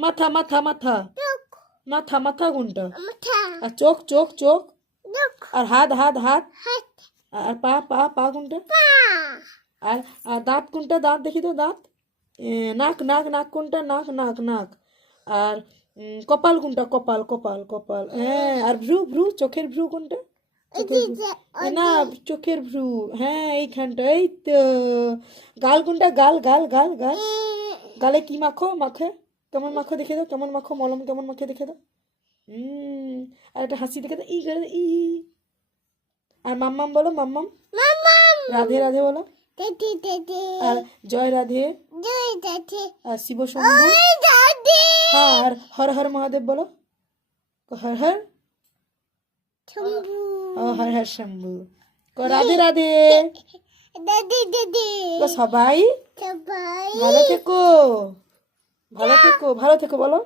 মাথা মাথা মাথা মাথা মাথা কোনটা? আর চোখ চোখ চোখ। আর হাত হাত হাত। আর পা পা পা কোনটা? আর আর দাঁত কোনটা? দাঁত দেখি তো দাঁত। নাক নাক নাক কোনটা? নাক নাক নাক। আর কপাল কোনটা? কপাল কপাল কপাল। হ্যাঁ, আর ভ্রু ভ্রু, চোখের ভ্রু কোনটা? চোখের ভ্রু। না, চোখের ভ্রু। হ্যাঁ, এইখানটা। এই তো। গাল কোনটা? গাল গাল গাল গাল। গালে কি মাখো? মাখে কেমন মাখো দেখে দাও, কেমন মাখো, মলম কেমন মাখে দেখে দাও। আর একটা হাসি দেখে দাও, ই করে দাও, ই। আর মাম্মাম বলো, মাম্মাম। রাধে রাধে বলো। আর জয় রাধে। আর শিব শম্ভু। হ্যাঁ, আর হর হর মহাদেব বলো। হর হর। ও হর হর শম্ভু। রাধে রাধে। সবাই ভালো থেকো, ভালো থেকো, ভালো থেকো বলো।